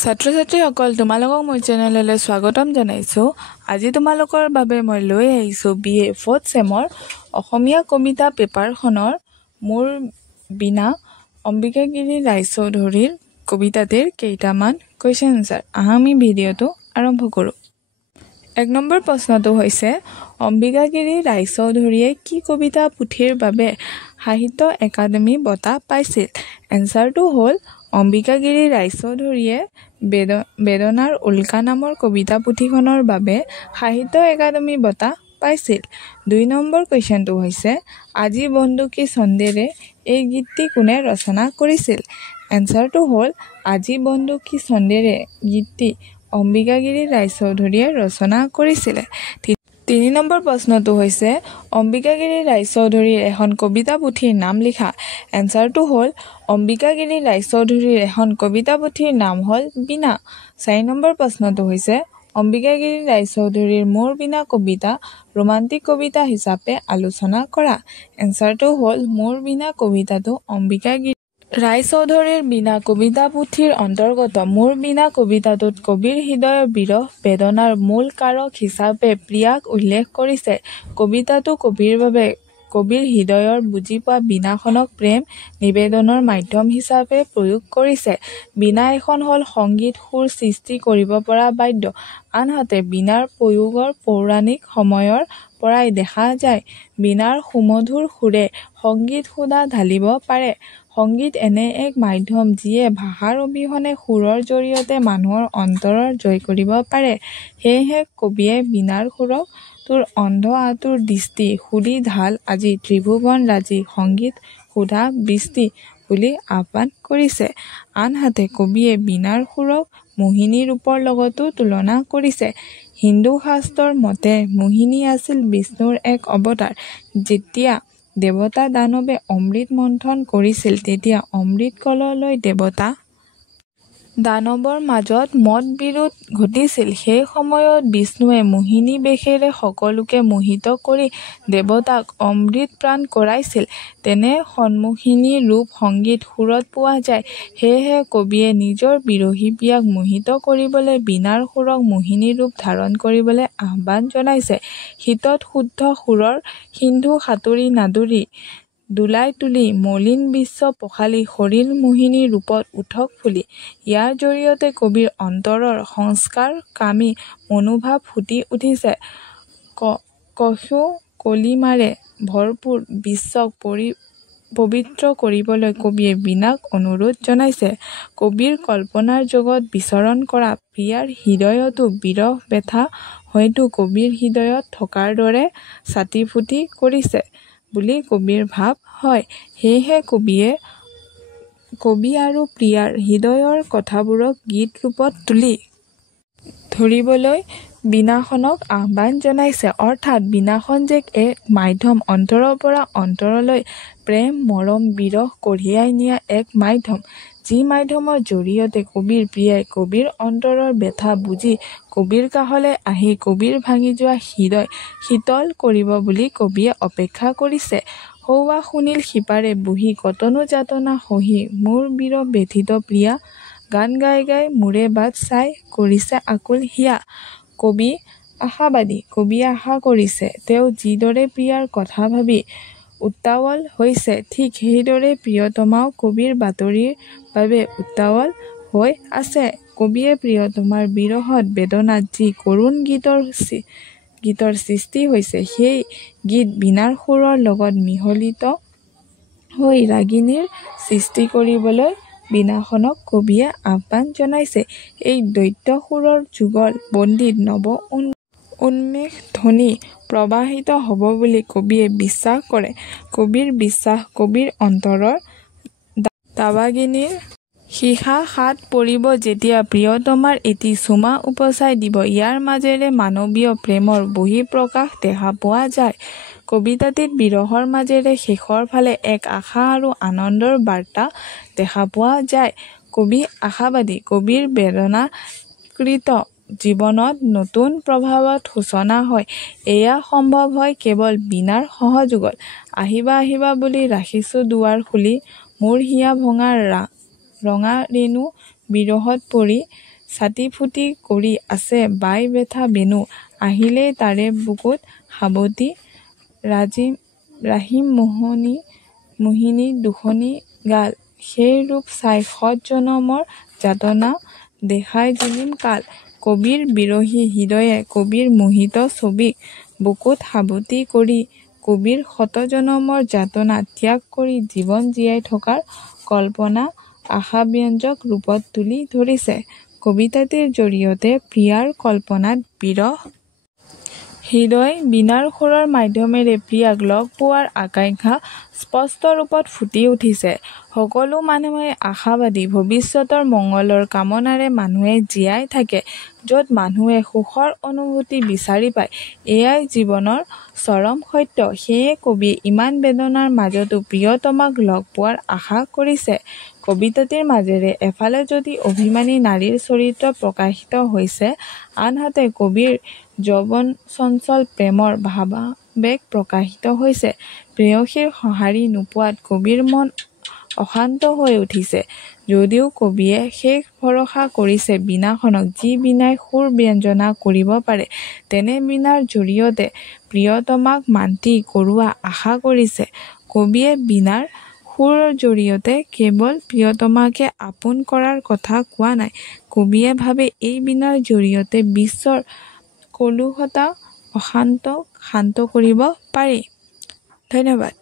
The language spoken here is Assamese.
ছাত্ৰ-ছাত্ৰীসকল তোমালোকক মোৰ চেনেললৈ স্বাগতম জনাইছোঁ। আজি তোমালোকৰ বাবে মই লৈ আহিছোঁ BA 4th চেমৰ অসমীয়া কবিতা পেপাৰখনৰ মোৰ বিনা অম্বিকাগিৰি ৰায়চৌধুৰীৰ কবিতাটিৰ কেইটামান কুৱেশ্যন আনচাৰ। আমি ভিডিঅ'টো আৰম্ভ কৰোঁ। 1 নম্বৰ প্ৰশ্নটো হৈছে, অম্বিকাগিৰি ৰায়চৌধুৰীয়ে কি কবিতা পুথিৰ বাবে সাহিত্য একাডেমী বঁটা পাইছিল? এনচাৰটো হ'ল অম্বিকাগিৰি ৰায়চৌধুৰীয়ে বেদনাৰ উল্কা নামৰ কবিতা পুথিখনৰ বাবে সাহিত্য একাডেমী বঁটা পাইছিল। 2 নম্বৰ কুৱেশ্যনটো হৈছে, আজি বন্ধু কি ছন্দেৰে এই গীতটি কোনে ৰচনা কৰিছিল? এনচাৰটো হ'ল আজি বন্ধু কি ছন্দেৰে গীতটি অম্বিকাগিৰি ৰায়চৌধুৰীয়ে ৰচনা কৰিছিলে। 3 নম্বৰ প্ৰশ্নটো হৈছে, অম্বিকাগিৰি ৰায়চৌধুৰীৰ এখন কবিতা পুথিৰ নাম লিখা। এনচাৰটো হ'ল অম্বিকাগিৰি ৰায়চৌধুৰীৰ এখন কবিতা পুথিৰ নাম হ'ল বীণা। 4 নম্বৰ প্ৰশ্নটো হৈছে, অম্বিকাগিৰি ৰায়চৌধুৰীৰ মোৰ বীণা কবিতা ৰোমান্টিক কবিতা হিচাপে আলোচনা কৰা। এনচাৰটো হ'ল মোৰ বীণা কবিতাটো অম্বিকাগিৰি ৰায়চৌধুৰীৰ বীণা কবিতা পুথিৰ অন্তৰ্গত। মোৰ বীণা কবিতাটোত কবিৰ হৃদয়ৰ বিৰহ বেদনাৰ মূল কাৰক হিচাপে প্ৰিয়াক উল্লেখ কৰিছে। কবিতাটো কবিৰ বাবে কবিৰ হৃদয়ৰ বুজি পোৱা বীণাখনক প্ৰেম নিবেদনৰ মাধ্যম হিচাপে প্ৰয়োগ কৰিছে। বীণা এখন হ'ল সংগীত সুৰ সৃষ্টি কৰিব পৰা বাদ্য। আনহাতে বীণাৰ প্ৰয়োগৰ পৌৰাণিক সময়ৰ পৰাই দেখা যায়। বীণাৰ সুমধুৰ সুৰে সংগীত সুধা ঢালিব পাৰে। সংগীত এনে এক মাধ্যম যিয়ে ভাষাৰ অবিহনে সুৰৰ জৰিয়তে মানুহৰ অন্তৰৰ জয় কৰিব পাৰে। সেয়েহে কবিয়ে বীণাৰ সুৰক তোৰ অন্ধ আতুৰ দৃষ্টি সুধি ঢাল আজি ত্ৰিভুৱন ৰাজি সংগীত সুধা বৃষ্টি বুলি আহ্বান কৰিছে। আনহাতে কবিয়ে বীণাৰ সুৰক মোহিনী ৰূপৰ লগতো তুলনা কৰিছে। হিন্দু শাস্ত্ৰৰ মতে মোহিনী আছিল বিষ্ণুৰ এক অৱতাৰ। যেতিয়া দেৱতা দানৱে অমৃত মন্থন কৰিছিল তেতিয়া অমৃত কললৈ দেৱতা দানৱৰ মাজত মত বিৰোধ ঘটিছিল। সেই সময়ত বিষ্ণুৱে মোহিনী বেশেৰে সকলোকে মোহিত কৰি দেৱতাক অমৃত প্ৰাণ কৰাইছিল। তেনে সন্মোহিনী ৰূপ সংগীত সুৰত পোৱা যায়। সেয়েহে কবিয়ে নিজৰ বিৰহী প্ৰিয়াক মোহিত কৰিবলৈ বীণাৰ সুৰক মোহিনী ৰূপ ধাৰণ কৰিবলৈ আহ্বান জনাইছে। শীতত শুদ্ধ সুৰৰ সিন্ধু সাঁতুৰি নাদুৰি দোলাই তুলি মলিন বিশ্ব পখালি সৰিল মোহিনী ৰূপত উঠক ফুলি। ইয়াৰ জৰিয়তে কবিৰ অন্তৰৰ সংস্কাৰকামী মনোভাৱ ফুটি উঠিছে। কশু কলিমাৰে ভৰপূৰ বিশ্বক পবিত্ৰ কৰিবলৈ কবিয়ে বীণাক অনুৰোধ জনাইছে। কবিৰ কল্পনাৰ জগত বিচৰণ কৰা প্ৰিয়াৰ হৃদয়তো বিৰহ বেথা হয়তো কবিৰ হৃদয়ত থকাৰ দৰে ছাতি ফুটি কৰিছে বুলি কবিৰ ভাৱ হয়। সেয়েহে কবি আৰু প্ৰিয়াৰ হৃদয়ৰ কথাবোৰক গীত ৰূপত তুলি ধৰিবলৈ বীণাখনক আহ্বান জনাইছে। অৰ্থাৎ বীণাখন যে এক মাধ্যম, অন্তৰৰ পৰা অন্তৰলৈ প্ৰেম মৰম বিৰহ কঢ়িয়াই নিয়া এক মাধ্যম। যি মাধ্যমৰ জৰিয়তে কবিৰ প্ৰিয়াই কবিৰ অন্তৰৰ বেথা বুজি কবিৰ কাষলৈ আহি কবিৰ ভাঙি যোৱা হৃদয় শীতল কৰিব বুলি কবিয়ে অপেক্ষা কৰিছে। সৌৱা সুনীল সিপাৰে বহি কতনো যাতনা সহি মোৰ বিৰহ ব্যথিত প্ৰিয়া গান গাই গাই মোৰে বাট চাই কৰিছে আকুল হিয়া। কবি আশাবাদী। কবিয়ে আশা কৰিছে তেওঁ যিদৰে প্ৰিয়াৰ কথা ভাবি উত্তাৱল হৈছে ঠিক সেইদৰে প্ৰিয়তমাও কবিৰ বাতৰিৰ বাবে উত্তাৱল হৈ আছে। কবিয়ে প্ৰিয়তমাৰ বিৰহত বেদনাত যি কৰুণ গীতৰ সৃষ্টি হৈছে সেই গীত বীণাৰ সুৰৰ লগত মিহলিত হৈ ৰাগিণীৰ সৃষ্টি কৰিবলৈ বীণাখনক কবিয়ে আহ্বান জনাইছে। এই দ্বৈত সুৰৰ যুগল বন্দীত নৱ উন্মেষ ধ্বনি প্ৰৱাহিত হ'ব বুলি কবিয়ে বিশ্বাস কৰে। কবিৰ বিশ্বাস কবিৰ অন্তৰৰ দাৱাগিনীৰ সীসা সাত পৰিব যেতিয়া প্ৰিয়তমাৰ এটি চুমা উপচাই দিব। ইয়াৰ মাজেৰে মানৱীয় প্ৰেমৰ বহিঃপ্ৰকাশ দেখা পোৱা যায়। কবিতাটিত বিৰহৰ মাজেৰে শেষৰ ফালে এক আশা আৰু আনন্দৰ বাৰ্তা দেখা পোৱা যায়। কবি আশাবাদী। কবিৰ বেদনাকৃত জীৱনত নতুন প্ৰভাৱত সূচনা হয়। এয়া সম্ভৱ হয় কেৱল বীণাৰ সহযোগত। আহিবা আহিবা বুলি ৰাখিছোঁ দুৱাৰ খুলি মোৰ হিয়া ভঙা ৰঙা ৰেণু বিৰহত পৰি ছাতি ফুটি কৰি আছে বাই বেথা বেনু আহিলেই তাৰে বুকুত সাৱটি ৰাহিম মোহিনী দুখনি গাল সেই ৰূপ চাই শত জনমৰ যাতনা দেখাই জুলিম কাল কবিৰ বিৰহী হৃদয়ে কবিৰ মোহিত ছবিক বুকুত সাৱটি কৰি কবিৰ শত জনমৰ যাতনা ত্যাগ কৰি জীৱন জীয়াই থকাৰ কল্পনা আশাব্যঞ্জক ৰূপত তুলি ধৰিছে। কবিতাটিৰ জৰিয়তে প্ৰিয়াৰ কল্পনাত বিৰহ হৃদয় বীণাৰ সুৰৰ মাধ্যমেৰে প্ৰিয়াক লগ পোৱাৰ আকাংক্ষা স্পষ্ট ৰূপত ফুটি উঠিছে। সকলো মানুহে আশাবাদী ভৱিষ্যতৰ মংগলৰ কামনাৰে মানুহে জীয়াই থাকে য'ত মানুহে সুখৰ অনুভূতি বিচাৰি পায় এয়াই জীৱনৰ চৰম সত্য। সেয়ে কবিয়ে ইমান বেদনাৰ মাজতো প্ৰিয়তমাক লগ পোৱাৰ আশা কৰিছে। কবিতাটিৰ মাজেৰে এফালে যদি অভিমানী নাৰীৰ চৰিত্ৰ প্ৰকাশিত হৈছে আনহাতে কবিৰ যৌৱনচঞ্চল প্ৰেমৰ ভাৱাবেগ প্ৰকাশিত হৈছে। প্ৰেয়সীৰ সঁহাৰি নোপোৱাত কবিৰ মন অশান্ত হৈ উঠিছে যদিও কবিয়ে শেষ ভৰসা কৰিছে বীণাখনক যি বীণাই সুৰ ব্যঞ্জনা কৰিব পাৰে তেনে বীণাৰ জৰিয়তে প্ৰিয়তমাক মান্তি কৰোৱা আশা কৰিছে। কবিয়ে বীণাৰ সুৰৰ জৰিয়তে কেৱল প্ৰিয়তমাকে আপোন কৰাৰ কথা কোৱা নাই কবিয়ে ভাবে এই বীণাৰ জৰিয়তে বিশ্বৰ কলুষতা অশান্তক শান্ত কৰিব পাৰি। ধন্যবাদ।